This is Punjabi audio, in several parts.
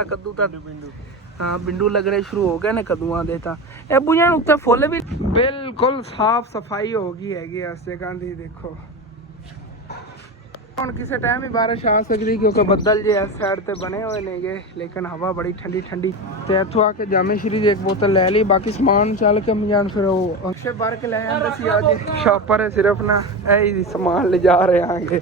कद्दू तो हाँ बिंडू लगने शुरू हो गए ने कद्दूआं दे तां ਇਹ ਬੁਝਣ ਉੱਤੇ ਫੁੱਲ ਵੀ ਬਿਲਕੁਲ ਸਾਫ ਸਫਾਈ ਹੋ ਗਈ ਹੈਗੀ ਇਸ ਜਗ੍ਹਾ ਦੀ। ਦੇਖੋ ਹੁਣ ਕਿਸੇ ਟਾਈਮ ਹੀ ਬਾਰਿਸ਼ ਆ ਸਕਦੀ ਕਿਉਂਕਿ ਬੱਦਲ ਜੇ ਇਸ ਸਾਈਡ ਤੇ ਬਣੇ ਹੋਏ ਨੇਗੇ, ਲੇਕਿਨ ਹਵਾ ਬੜੀ ਠੰਡੀ ਠੰਡੀ। ਤੇ ਇੱਥੋਂ ਆ ਕੇ ਜਾਮੇ ਸ਼੍ਰੀ ਦੀ ਇੱਕ ਬੋਤਲ ਲੈ ਲਈ, ਬਾਕੀ ਸਮਾਨ ਚੱਲ ਕੇ ਮਜਾਨ ਫਿਰ ਉਹ ਅਕਸ਼ੇ ਭਰ ਕੇ ਲੈ ਆਂਦੇ ਸੀ। ਅੱਜ ਸ਼ਾਪਰ ਸਿਰਫ ਨਾ ਇਹ ਸਮਾਨ ਲਿਜਾ ਰਹੇ ਆਂਗੇ।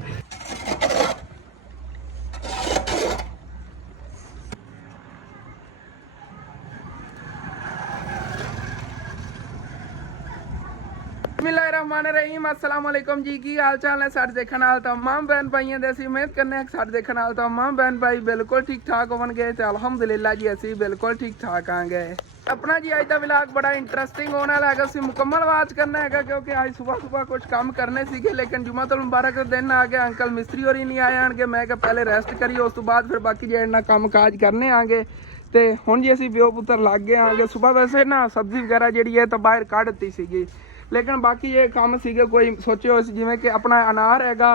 बिस्मिल्लाहिर्रहमानिर्रहीम अस्सलाम वालेकुम जी, की हाल चाल है सारे देखने वाले तमाम बहन भाइयों दे। ਅਸੀਂ ਉਮੀਦ करने सारे देखने वाले तमाम बहन भाई बिल्कुल ठीक ठाक होवणगे ते अल्हम्दुलिल्लाह जी ਅਸੀਂ बिल्कुल ठीक ठाक आंगे। अपना जी अज का व्लॉग बड़ा इंटरेस्टिंग होने वाला है, ਅਸੀਂ मुकम्मल आवाज करना है क्योंकि आज सुबह सुबह कुछ काम करने सीगे, लेकिन जुम्मतुल मुबारक दिन आ गया, अंकल मिस्त्री होरी नहीं आए आएंगे। मैं क्या पहले रेस्ट करिए, उस तो बाद फिर बाकी जो काम काज करने आगे। तो हुण जी असीं प्यो पुत्तर लग गए आगे। सुबह वैसे ना सब्जी वगैरह जी है तो बाहर कढ़ दी सीगी, लेकिन बाकी ये काम सीगे कोई सोचे हो जिमें कि अपना अनार हैगा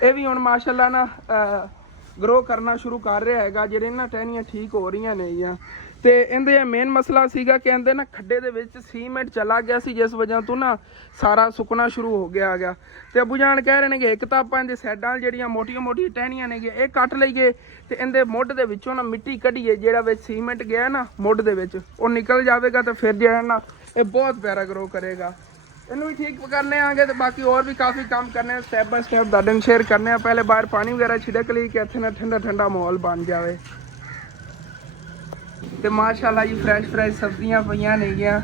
ये भी हुण माशाअल्लाह ना ग्रो करना शुरू कर रहा हैगा। ਜਿਹੜੇ ਨਾ ਟਹਿਣੀਆਂ ਠੀਕ ਹੋ ਰਹੀਆਂ ਨੇਗੀਆਂ ਤੇ ਇਹਦੇ ਮੇਨ ਮਸਲਾ ਸੀਗਾ ਕਿ ਇਹਦੇ ਨਾ ਖੱਡੇ ਦੇ ਵਿੱਚ ਸੀਮੈਂਟ ਚਲਾ ਗਿਆ ਸੀ, ਜਿਸ ਵਜ੍ਹਾ ਤੋਂ ਨਾ ਸਾਰਾ ਸੁੱਕਣਾ ਸ਼ੁਰੂ ਹੋ ਗਿਆ ਹੈਗਾ। ਤੇ ਅਬੂ ਜਾਨ ਕਹਿ ਰਹੇ ਨੇ ਕਿ ਇੱਕ ਤਾਂ ਆਪਾਂ ਇਹਦੇ ਸਾਈਡਾਂ ਜਿਹੜੀਆਂ ਮੋਟੀਆਂ ਮੋਟੀਆਂ ਟਹਿਣੀਆਂ ਨੇਗੀਆਂ ਇਹ ਕੱਟ ਲਈਏ ਤੇ ਇਹਦੇ ਮੁੱਢ ਦੇ ਵਿੱਚੋਂ ਨਾ ਮਿੱਟੀ ਕੱਢੀਏ, ਜਿਹੜਾ ਵਿੱਚ ਸੀਮੈਂਟ ਗਿਆ ਨਾ ਮੁੱਢ ਦੇ ਵਿੱਚ ਉਹ ਨਿਕਲ ਜਾਵੇਗਾ ਤੇ ਫਿਰ ਜਿਹੜਾ ਨਾ ਇਹ ਬਹੁਤ ਪਿਆਰਾ ਗਰੋ ਕਰੇਗਾ। ਇਹਨੂੰ ਵੀ ਠੀਕ करने आगे तो बाकी और भी काफ़ी काम करने स्टेप बाय स्टेप ਤੁਹਾਡੇ ਨਾਲ शेयर करने। पहले बाहर पानी वगैरह छिड़क ली कि ਇੱਥੇ ਨਾ ठंडा ठंडा माहौल बन जाए। ਤੇ माशाअल्लाह जी फ्रेश सब्जियां ਪਈਆਂ ਨੇਗੀਆਂ।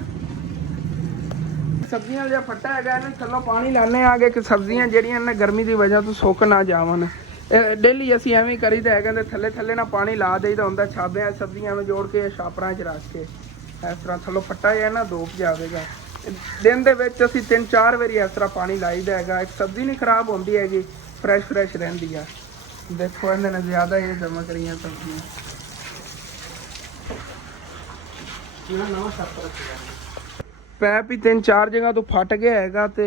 सब्जियां ਜਿਹੜਾ ਫੱਟਾ ਹੈਗਾ ਇਹਨੂੰ ਥੱਲੋਂ ਪਾਣੀ ਲਾਣੇ ਆਗੇ ਕਿ ਸਬਜ਼ੀਆਂ ਜਿਹੜੀਆਂ ਨੇ ਗਰਮੀ ਦੀ ਵਜ੍ਹਾ ਤੋਂ ਸੁੱਕ ਨਾ ਜਾਵਣ। ਡੇਲੀ ਅਸੀਂ ਐਵੇਂ ਹੀ ਕਰੀਦਾ ਹੈਗਾ ਤੇ ਥੱਲੇ ਥੱਲੇ ਨਾ ਪਾਣੀ ਲਾ ਦੇਈਦਾ ਹੁੰਦਾ, ਛਾਬਿਆਂ ਸਬਜ਼ੀਆਂ ਨੂੰ ਜੋੜ ਕੇ ਛਾਪਰਾਂ 'ਚ ਰੱਖ ਕੇ ਇਸ ਤਰ੍ਹਾਂ ਥੱਲੋਂ ਫੱਟਾ ਜਿਹਾ ਨਾ ਧੋਪ ਜਾਵੇਗਾ। दिन ਦੇ ਵਿੱਚ ਅਸੀਂ 3-4 ਵਾਰੀ ਇਸ ਤਰ੍ਹਾਂ ਪਾਣੀ ਲਾਈਦਾ ਹੈਗਾ। ਇੱਕ ਸਬਜ਼ੀ ਨਹੀਂ ਖਰਾਬ ਹੁੰਦੀ ਹੈਗੀ, ਫਰੈਸ਼ ਰਹਿੰਦੀ ਆ। ਦੇਖੋ ਇਹਦੇ ਨਾਲ ਜ਼ਿਆਦਾ ਇਹ ਚਮਕ ਰਹੀਆਂ ਸਬਜ਼ੀਆਂ। ਪੈਪ ਹੀ 3-4 ਜਗ੍ਹਾ ਤੋਂ ਫਟ ਗਿਆ ਹੈਗਾ ਤੇ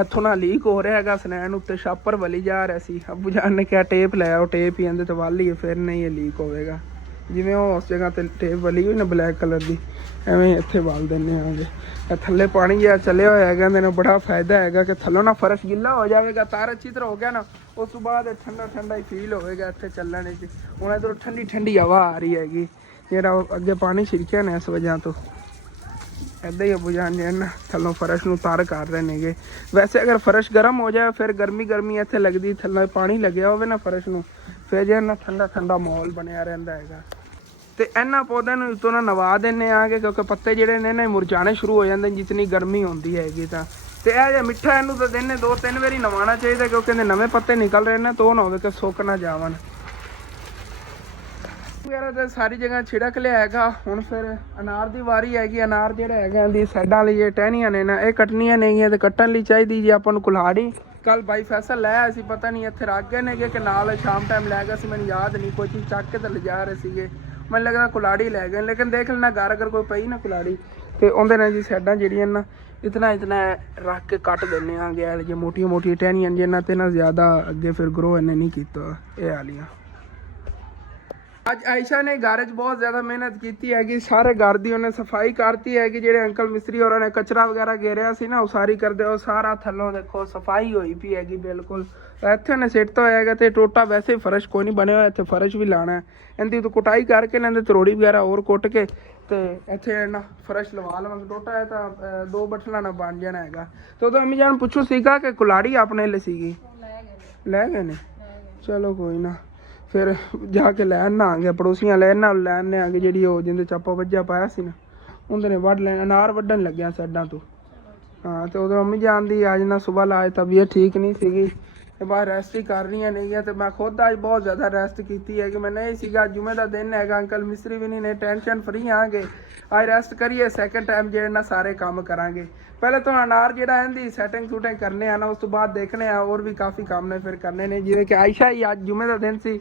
ਇੱਥੋਂ ਨਾ ਲੀਕ ਹੋ ਰਿਹਾ ਹੈਗਾ। ਸਨੈਣ ਉੱਤੇ ਛਾਪਰ ਵਲੀ ਜਾ ਰਿਹਾ ਸੀ। ਅੱਬੂ ਜਾਨ ਨੇ ਕਿਹਾ ਟੇਪ ਲੈ ਆਓ, ਟੇਪ ਹੀ ਇਹਦੇ ਤੇ ਵੱਲ ਹੀ ਫਿਰ ਨਹੀਂ ਇਹ ਲੀਕ ਹੋਵੇਗਾ। ਜਿਵੇਂ ਉਹ ਉਸ ਜਗ੍ਹਾ ਤੇ ਟੇਪ ਵਲੀ ਹੋਈ ਨਾ ਬਲੈਕ ਕਲਰ ਦੀ, ਐਵੇਂ ਇੱਥੇ ਵੱਲ ਦਿੰਦੇ ਆਂਗੇ। ਇਹ ਥੱਲੇ ਪਾਣੀ ਜਿਹਾ ਚੱਲਿਆ ਹੋਇਆ ਹੈਗਾ, ਇਹਦੇ ਨਾਲ ਬੜਾ ਫਾਇਦਾ ਹੈਗਾ ਕਿ ਥੱਲੋਂ ਨਾ ਫਰਸ਼ ਗਿੱਲਾ ਹੋ ਜਾਵੇਗਾ, ਤਾਰ ਅੱਛੀ ਤਰ੍ਹਾਂ ਹੋ ਗਿਆ ਨਾ, ਉਸ ਤੋਂ ਬਾਅਦ ਠੰਡਾ ਠੰਡਾ ਹੀ ਫੀਲ ਹੋਵੇਗਾ ਇੱਥੇ ਚੱਲਣ 'ਚ। ਹੁਣ ਇੱਧਰੋਂ ਠੰਡੀ ਠੰਡੀ ਹਵਾ ਆ ਰਹੀ ਹੈਗੀ, ਜਿਹੜਾ ਅੱਗੇ ਪਾਣੀ ਛਿੜਕਿਆ ਨਾ ਇਸ ਵਜ੍ਹਾ ਤੋਂ। ਇੱਦਾਂ ਹੀ ਅਬੂ ਜਾਨ ਜੀ ਨਾ ਥੱਲੋਂ ਫਰਸ਼ ਨੂੰ ਤਾਰ ਕਰ ਰਹੇ ਨੇਗੇ। ਵੈਸੇ ਅਗਰ ਫਰਸ਼ ਗਰਮ ਹੋ ਜਾਏ ਫਿਰ ਗਰਮੀ ਇੱਥੇ ਲੱਗਦੀ, ਥੱਲੇ ਪਾਣੀ ਲੱਗਿਆ ਹੋਵੇ ਨਾ ਫਰਸ਼ ਨੂੰ, ਫਿਰ ਜਿਹੜਾ ਨਾ ਠੰਡਾ ਠੰਡਾ ਮਾਹੌਲ ਬਣਿਆ ਰਹਿੰਦਾ ਹੈਗਾ। ਤੇ ਇਹਨਾਂ ਪੌਦਿਆਂ ਨੂੰ ਉਤੋਂ ਨਾ ਨਵਾ ਦਿੰਦੇ ਆਗੇ ਕਿਉਂਕਿ ਪੱਤੇ ਜਿਹੜੇ ਨੇ ਨਾ ਮੁਰਝਾਣੇ ਸ਼ੁਰੂ ਹੋ ਜਾਂਦੇ ਜਿਤਨੀ ਗਰਮੀ ਹੁੰਦੀ ਹੈਗੀ ਤਾਂ। ਤੇ ਇਹ ਜਿਹਾ ਮਿੱਠਾ ਇਹਨੂੰ ਤਾਂ ਦਿਨ 2-3 ਵਾਰੀ ਨਵਾਉਣਾ ਚਾਹੀਦਾ ਕਿਉਂਕਿ ਇਹਦੇ ਨਵੇਂ ਪੱਤੇ ਨਿਕਲ ਰਹੇ ਨੇ, ਤੋਂ ਨਾ ਹੋਵੇ ਕਿ ਸੁੱਕ ਨਾ ਜਾਵਣ। ਵਗੈਰਾ ਤਾਂ ਸਾਰੀ ਜਗ੍ਹਾ ਛਿੜਕ ਲਿਆ ਹੈਗਾ। ਹੁਣ ਫਿਰ ਅਨਾਰ ਦੀ ਵਾਰੀ ਹੈਗੀ। ਅਨਾਰ ਜਿਹੜਾ ਹੈਗਾ ਇਹਦੀ ਸਾਈਡਾਂ ਲਈ ਇਹ ਟਹਿਣੀਆਂ ਨੇ ਨਾ ਇਹ ਕੱਟਣੀਆਂ ਨੇਗੀਆਂ ਤੇ ਕੱਟਣ ਲਈ ਚਾਹੀਦੀ ਜੀ ਆਪਾਂ ਨੂੰ ਕੁਲਹਾੜੀ। ਕੱਲ ਬਾਈ ਫੈਸਲ ਲੈ ਆਇਆ ਸੀ, ਪਤਾ ਨਹੀਂ ਇੱਥੇ ਰੱਖ ਗਏ ਨੇਗੇ ਕਿ ਨਾਲ ਸ਼ਾਮ ਟਾਈਮ ਲੈ ਗਿਆ ਸੀ, ਮੈਨੂੰ ਯਾਦ ਨਹੀਂ। ਕੋਈ ਚੀਜ਼ ਚੱਕ ਕੇ ਤਾਂ ਲਿਜਾ ਰਹੇ ਸੀਗੇ, ਮੈਨੂੰ ਲੱਗਦਾ ਕੁਲਾੜੀ ਲੈ ਗਏ। ਲੇਕਿਨ ਦੇਖ ਲੈਣਾ ਘਰ ਅਗਰ ਕੋਈ ਪਈ ਨਾ ਕੁਲਾੜੀ ਤੇ ਉਹਦੇ ਨਾਲ ਜੀ ਸਾਈਡਾਂ ਜਿਹੜੀਆਂ ਨਾ ਇਤਨਾ ਰੱਖ ਕੇ ਕੱਟ ਦਿੰਦੇ ਆਂਗੇ। ਜੇ ਮੋਟੀਆਂ ਮੋਟੀਆਂ ਟਹਿਣੀਆਂ ਜਿਹਨਾਂ ਤੇ ਨਾ ਜ਼ਿਆਦਾ ਅੱਗੇ ਫਿਰ ਗਰੋ ਇਹਨੇ ਨਹੀਂ ਕੀਤਾ ਇਹ ਵਾਲੀਆਂ। ਅੱਜ ਆਇਸ਼ਾ ਨੇ ਘਰ 'ਚ ਬਹੁਤ ਜ਼ਿਆਦਾ ਮਿਹਨਤ ਕੀਤੀ ਹੈਗੀ, ਸਾਰੇ ਘਰ ਦੀ ਉਹਨੇ ਸਫਾਈ ਕਰਤੀ ਹੈਗੀ। ਜਿਹੜੇ ਅੰਕਲ ਮਿਸਤਰੀ ਹੋਰਾਂ ਨੇ ਕਚਰਾ ਵਗੈਰਾ ਘੇਰਿਆ ਸੀ ਨਾ ਉਸਾਰੀ ਕਰਦੇ, ਉਹ ਸਾਰਾ ਥੱਲੋਂ ਦੇਖੋ ਸਫਾਈ ਹੋਈ ਪਈ ਹੈਗੀ ਬਿਲਕੁਲ। ਇੱਥੇ ਉਹਨੇ ਸਿੱਟਤਾ ਹੋਇਆ ਹੈਗਾ ਤੇ ਟੋਟਾ ਵੈਸੇ ਫਰਸ਼ ਕੋਈ ਨਹੀਂ ਬਣਿਆ ਹੋਇਆ, ਇੱਥੇ ਫਰਸ਼ ਵੀ ਲਾਉਣਾ। ਇਹਦੀ ਤਾਂ ਕੁਟਾਈ ਕਰਕੇ ਇਹਨਾਂ ਦੇ ਤਰੋੜੀ ਵਗੈਰਾ ਹੋਰ ਕੁੱਟ ਕੇ ਤੇ ਇੱਥੇ ਨਾ ਫਰਸ਼ ਲਵਾ ਲਵਾਂਗੇ। ਟੋਟਾ ਹੈ ਤਾਂ 2 ਬੱਠਲਾਂ ਨਾਲ ਬਣ ਜਾਣਾ ਹੈਗਾ। ਤੇ ਉਦੋਂ ਅੰਮੀ ਜਾਨ ਪੁੱਛੋ ਸੀਗਾ ਕਿ ਕੁਲਾੜੀ ਆਪਣੇ ਲਈ ਸੀਗੀ, ਲੈ ਗਏ ਨੇ। ਚਲੋ ਕੋਈ ਨਾ, ਫਿਰ ਜਾ ਕੇ ਲੈਣ ਨਾ ਆਗੇ, ਪੜੋਸੀਆਂ ਲੈਣ ਆਗੇ। ਜਿਹੜੀ ਉਹ ਜਿੰਦੇ ਚਾਪਾ ਵੱਜਾ ਪਾਇਆ ਸੀ ਨਾ ਉਹਦੇ ਨੇ ਵੱਢ ਲੈਣ। ਅਨਾਰ ਵੱਢਣ ਲੱਗਿਆ ਸਾਈਡਾਂ ਤੋਂ। ਹਾਂ ਤੇ ਉਦੋਂ ਅੰਮੀ ਜਾਨ ਦੀ ਅੱਜ ਨਾ ਸੁਬਾਹ ਲਾਏ ਤਬੀਅਤ ਠੀਕ ਨਹੀਂ ਸੀਗੀ ਤੇ ਬਾਹਰ ਰੈਸਟ ਹੀ ਕਰ ਰਹੀਆਂ ਨੇਗੀਆਂ। ਤੇ ਮੈਂ ਖੁਦ ਅੱਜ ਬਹੁਤ ਜ਼ਿਆਦਾ ਰੈਸਟ ਕੀਤੀ ਹੈ ਕਿ ਮੈਂ ਨਹੀਂ ਸੀਗਾ, ਜੁਮੇ ਦਾ ਦਿਨ ਹੈਗਾ, ਅੰਕਲ ਮਿਸਤਰੀ ਵੀ ਨਹੀਂ ਨੇ, ਟੈਨਸ਼ਨ ਫਰੀ ਆਂਗੇ। ਅੱਜ ਰੈਸਟ ਕਰੀਏ, ਸੈਕਿੰਡ ਟਾਈਮ ਜਿਹੜੇ ਨਾ ਸਾਰੇ ਕੰਮ ਕਰਾਂਗੇ। ਪਹਿਲੇ ਤਾਂ ਅਨਾਰ ਜਿਹੜਾ ਇਹਦੀ ਸੈਟਿੰਗ ਸੂਟਿੰਗ ਕਰਨੇ ਆ ਨਾ, ਉਸ ਤੋਂ ਬਾਅਦ ਦੇਖਣੇ ਆ ਹੋਰ ਵੀ ਕਾਫੀ ਕੰਮ ਨੇ ਫਿਰ ਕਰਨੇ ਨੇ। ਜਿਵੇਂ ਕਿ ਆਇਸ਼ਾ ਹੀ ਅੱਜ ਜੁਮੇ ਦਾ ਦਿਨ ਸੀ,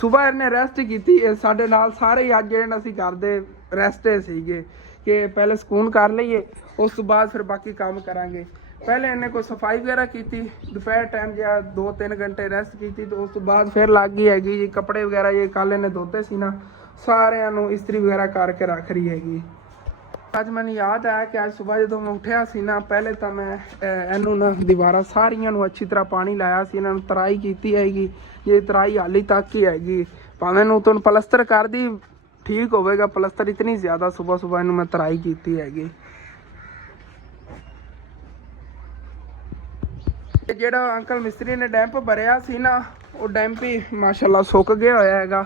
ਸੁਬਾਹ ਇਹਨੇ ਰੈਸਟ ਕੀਤੀ ਸਾਡੇ ਨਾਲ। ਸਾਰੇ ਹੀ ਅੱਜ ਜਿਹੜੇ ਅਸੀਂ ਕਰਦੇ ਰੈਸਟ ਸੀਗੇ ਕਿ ਪਹਿਲੇ ਸਕੂਨ ਕਰ ਲਈਏ, ਉਸ ਤੋਂ ਬਾਅਦ ਫਿਰ ਬਾਕੀ ਕੰਮ ਕਰਾਂਗੇ। ਪਹਿਲੇ ਇਹਨੇ ਕੋਈ ਸਫਾਈ ਵਗੈਰਾ ਕੀਤੀ, ਦੁਪਹਿਰ ਟਾਈਮ ਜਿਹਾ 2-3 ਘੰਟੇ ਰੈਸਟ ਕੀਤੀ, ਤੇ ਉਸ ਤੋਂ ਬਾਅਦ ਫਿਰ ਲੱਗ ਗਈ ਹੈਗੀ ਜੀ ਕੱਪੜੇ ਵਗੈਰਾ ਜੇ ਕੱਲ੍ਹ ਇਹਨੇ ਧੋਤੇ ਸੀ ਨਾ, ਸਾਰਿਆਂ ਨੂੰ ਇਸਤਰੀ ਵਗੈਰਾ ਕਰਕੇ ਰੱਖ ਰਹੀ ਹੈਗੀ। ਅੱਜ ਮੈਨੂੰ ਯਾਦ ਆਇਆ ਕਿ ਅੱਜ ਸਵੇਰ ਜਦੋਂ ਮੈਂ ਉੱਠਿਆ ਸੀ ਨਾ, ਪਹਿਲੇ ਤਾਂ ਮੈਂ ਇਹਨੂੰ ਨਾ ਦੀਵਾਰਾਂ ਸਾਰੀਆਂ ਨੂੰ ਅੱਛੀ ਤਰ੍ਹਾਂ ਪਾਣੀ ਲਾਇਆ ਸੀ, ਇਹਨਾਂ ਨੂੰ ਤਰਾਈ ਕੀਤੀ ਹੈਗੀ। ਜੇ ਤਰਾਈ ਹਾਲੀ ਤੱਕ ਹੀ ਹੈਗੀ, ਭਾਵੇਂ ਨੂੰ ਤੁਹਾਨੂੰ ਪਲਸਤਰ ਕਰਦੀ ਠੀਕ ਹੋਵੇਗਾ, ਪਲਸਤਰ ਇਤਨੀ ਜ਼ਿਆਦਾ ਸਵੇਰ ਇਹਨੂੰ ਮੈਂ ਤਰਾਈ ਕੀਤੀ ਹੈਗੀ। ਜਿਹੜਾ ਅੰਕਲ ਮਿਸਤਰੀ ਨੇ ਡੈਂਪ ਭਰਿਆ ਸੀ ਨਾ, ਉਹ ਡੈਂਪ ਹੀ ਮਾਸ਼ਾਅੱਲਾ ਸੁੱਕ ਗਿਆ ਹੋਇਆ ਹੈਗਾ,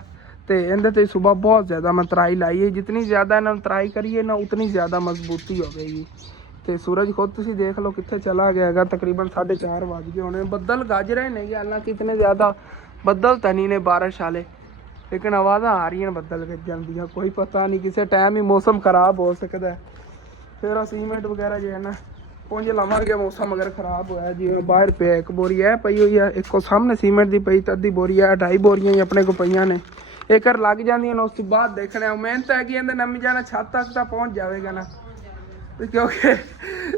ਤੇ ਇਹਦੇ ਤੇ ਸਵੇਰ ਬਹੁਤ ਜ਼ਿਆਦਾ ਮੈਂ ਤਰਾਈ ਲਾਈ ਹੈ। ਜਿਤਨੀ ਜ਼ਿਆਦਾ ਇਹਨਾਂ ਨੂੰ ਤਰਾਈ ਕਰੀਏ ਨਾ, ਉਤਨੀ ਜ਼ਿਆਦਾ ਮਜ਼ਬੂਤੀ ਹੋਵੇਗੀ। ਤੇ ਸੂਰਜ ਖੁਦ ਤੁਸੀਂ ਦੇਖ ਲਓ ਕਿੱਥੇ ਚਲਾ ਗਿਆ ਹੈਗਾ, ਤਕਰੀਬਨ 4:30 ਵੱਜ ਗਏ ਹੋਣੇ। ਬੱਦਲ ਗੱਜ ਰਹੇ ਨੇ, ਹਾਲਾਂਕਿ ਇਤਨੇ ਜ਼ਿਆਦਾ ਬੱਦਲ ਤਾਂ ਨਹੀਂ ਨੇ ਬਾਰਿਸ਼ ਵਾਲੇ, ਲੇਕਿਨ ਆਵਾਜ਼ਾਂ ਆ ਰਹੀਆਂ ਬੱਦਲ ਗੱਜਣ ਦੀਆਂ। ਕੋਈ ਪਤਾ ਨਹੀਂ, ਕਿਸੇ ਟਾਈਮ ਹੀ ਮੌਸਮ ਖਰਾਬ ਹੋ ਸਕਦਾ। ਫਿਰ ਸੀਮੈਂਟ ਵਗੈਰਾ ਜੇ ਹੈ ਨਾ ਪੁੰਜ ਲਵਾਂਗੇ, ਮੌਸਮ ਅਗਰ ਖਰਾਬ ਹੋਇਆ, ਜਿਵੇਂ ਬਾਹਰ ਪਿਆ ਇੱਕ ਬੋਰੀ ਹੈ ਪਈ ਹੋਈ ਹੈ, ਇੱਕੋ ਸਾਹਮਣੇ ਸੀਮੈਂਟ ਦੀ ਪਈ ਤਾਂ ਅੱਧੀ ਬੋਰੀ ਹੈ, 2.5 ਬੋਰੀਆਂ ਹੀ ਆਪਣੇ ਕੋਲ ਪਈਆਂ ਨੇ, ਇੱਕ ਵਾਰ ਲੱਗ ਜਾਂਦੀਆਂ ਨੇ ਉਸ ਤੋਂ ਬਾਅਦ ਦੇਖਣੇ ਆ। ਮਿਹਨਤ ਹੈਗੀ ਇਹਦੇ ਨਵੀਂ ਜਾਣਾ ਛੱਤ ਤੱਕ ਤਾਂ ਪਹੁੰਚ ਜਾਵੇਗਾ ਨਾ, ਕਿਉਂਕਿ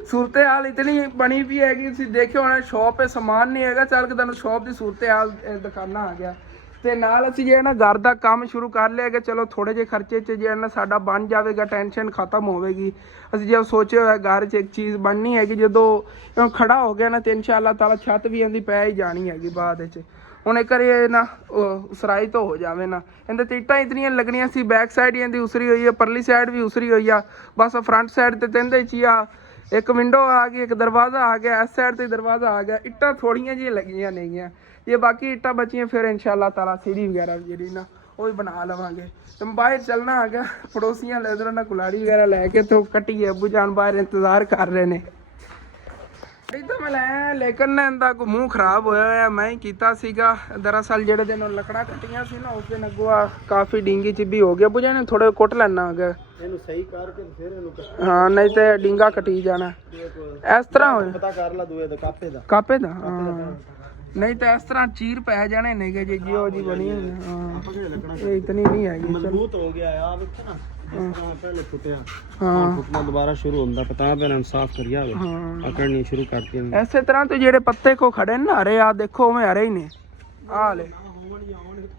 ਸੂਰਤ ਹਾਲ ਇਤਨੀ ਬਣੀ ਵੀ ਹੈਗੀ। ਤੁਸੀਂ ਦੇਖਿਓ ਹੋਣਾ ਸ਼ੌਪ 'ਤੇ ਸਮਾਨ ਨਹੀਂ ਹੈਗਾ, ਚੱਲ ਕੇ ਤੁਹਾਨੂੰ ਸ਼ੌਪ ਦੀ ਸੂਰਤ ਹਾਲ ਦਿਖਾਉਣਾ ਆ ਗਿਆ। ਤੇ ਨਾਲ ਅਸੀਂ ਜਿਹੜਾ ਨਾ ਘਰ ਦਾ ਕੰਮ ਸ਼ੁਰੂ ਕਰ ਲਿਆ ਕਿ ਚਲੋ ਥੋੜੇ ਜਿਹੇ ਖਰਚੇ 'ਚ ਜਿਹੜਾ ਨਾ ਸਾਡਾ ਬਣ ਜਾਵੇਗਾ, ਟੈਨਸ਼ਨ ਖਤਮ ਹੋਵੇਗੀ। ਅਸੀਂ ਜੇ ਸੋਚਿਆ ਹੋਇਆ ਘਰ 'ਚ ਇੱਕ ਚੀਜ਼ ਬਣਨੀ ਹੈਗੀ, ਜਦੋਂ ਖੜਾ ਹੋ ਗਿਆ ਨਾ ਤੇ ਇਨਸ਼ਾਅੱਲਾ ਤਾਲਾ ਛੱਤ ਵੀ ਇਹਦੀ ਪੈ ਹੀ ਜਾਣੀ ਹੈਗੀ ਬਾਅਦ ਵਿੱਚ। ਹੁਣ ਇੱਕ ਵਾਰੀ ਇਹ ਨਾ ਉਸਰਾਈ ਤੋਂ ਹੋ ਜਾਵੇ ਨਾ, ਇਹਦੇ ਤੇ ਇੱਟਾਂ ਇਤਨੀਆਂ ਲੱਗਣੀਆਂ ਸੀ, ਬੈਕ ਸਾਈਡ ਹੀ ਇਹਦੀ ਉਸਰੀ ਹੋਈ ਹੈ, ਪਰਲੀ ਸਾਈਡ ਵੀ ਉਸਰੀ ਹੋਈ ਆ, ਬਸ ਫਰੰਟ ਸਾਈਡ ਤੇ ਤਿੰਦੇ 'ਚ ਹੀ ਆ। ਇੱਕ ਵਿੰਡੋ ਆ ਗਈ, ਇੱਕ ਦਰਵਾਜ਼ਾ ਆ ਗਿਆ, ਇਸ ਸਾਈਡ ਤੇ ਦਰਵਾਜ਼ਾ ਆ ਗਿਆ। ਇੱਟਾਂ ਥੋੜੀਆਂ ਜਿਹੀਆਂ ਲੱਗੀਆਂ ਨੇਗੀਆਂ, ਇਹ ਬਾਕੀ ਇੱਟਾਂ ਬਚੀਆਂ ਫਿਰ ਇਨਸ਼ਾਅੱਲਾ ਤਾਲਾ ਸੀੜੀ ਵਗੈਰਾ ਜਿਹੜੀ ਨਾ ਉਹ ਵੀ ਬਣਾ ਲਵਾਂਗੇ। ਤੇ ਬਾਹਰ ਚੱਲਣਾ ਆ ਗਿਆ, ਪੜੋਸੀਆਂ ਲੈਦਰ ਨਾਲ ਕੁਲਾੜੀ ਵਗੈਰਾ ਲੈ ਕੇ ਤੋਂ ਕੱਟੀ ਅੱਬੂ ਜਾਨ ਬਾਹਰ ਇੰਤਜ਼ਾਰ ਕਰ ਰਹੇ ਨੇ। ਤਾਂ ਮੈਂ ਲੈ ਲੇਕਿਨ ਇਹਦਾ ਕੋਈ ਮੂੰਹ ਖਰਾਬ ਹੋਇਆ ਹੋਇਆ, ਮੈਂ ਹੀ ਕੀਤਾ ਸੀਗਾ। ਦਰਅਸਲ ਜਿਹੜੇ ਦਿਨ ਲੱਕੜਾਂ ਕੱਟੀਆਂ ਸੀ ਨਾ, ਉਸ ਦਿਨ ਅੱਗੋਂ ਕਾਫੀ ਡਿੰਗੀ ਚਿੱਬੀ ਹੋ ਗਿਆ, ਬੁਝਾ ਨੇ ਥੋੜੇ ਕੁੱਟ ਲੈਣਾ ਹੈਗਾ ਇਹਨੂੰ ਸਹੀ ਕਰਕੇ ਫਿਰ ਇਹਨੂੰ। ਹਾਂ, ਨਹੀਂ ਤੇ ਡਿੰਗਾ ਕੱਟੀ ਜਾਣਾ ਇਸ ਤਰ੍ਹਾਂ ਹੋਇਆ। ਪਤਾ ਕਰ ਲਾ ਦੂਏ ਦਾ ਕਾਪੇ ਦਾ ਹਾਂ, ਨਹੀਂ ਤਾਂ ਇਸ ਤਰ੍ਹਾਂ ਚੀਰ ਪੈ ਜਾਣੇ ਨੇਗੇ ਜੇ ਜਿਹੋ ਜੀ ਬਣੀ ਹੋਈ। ਹਾਂ, ਇਹ ਇਤਨੀ ਨਹੀਂ ਹੈਗੀ, ਮਜ਼ਬੂਤ ਹੋ ਗਿਆ ਆ ਵੇਖੋ ਨਾ, ਪਹਿਲੇ ਫੁੱਟਿਆ ਹਾਂ ਫੁੱਟਣਾ ਦੁਬਾਰਾ ਸ਼ੁਰੂ ਹੁੰਦਾ, ਪਤਾ ਪਹਿਲਾਂ ਸਾਫ਼ ਕਰਿਆ ਹੋਵੇ, ਅਕੜਨੀ ਸ਼ੁਰੂ ਕਰਤੀ। ਇਸੇ ਤਰ੍ਹਾਂ ਤੇ ਜਿਹੜੇ ਪੱਤੇ ਕੋ ਖੜੇ ਨੇ ਹਰੇ, ਆ ਦੇਖੋ ਉਵੇਂ ਹਰੇ ਹੀ ਨੇ, ਆ ਲੈ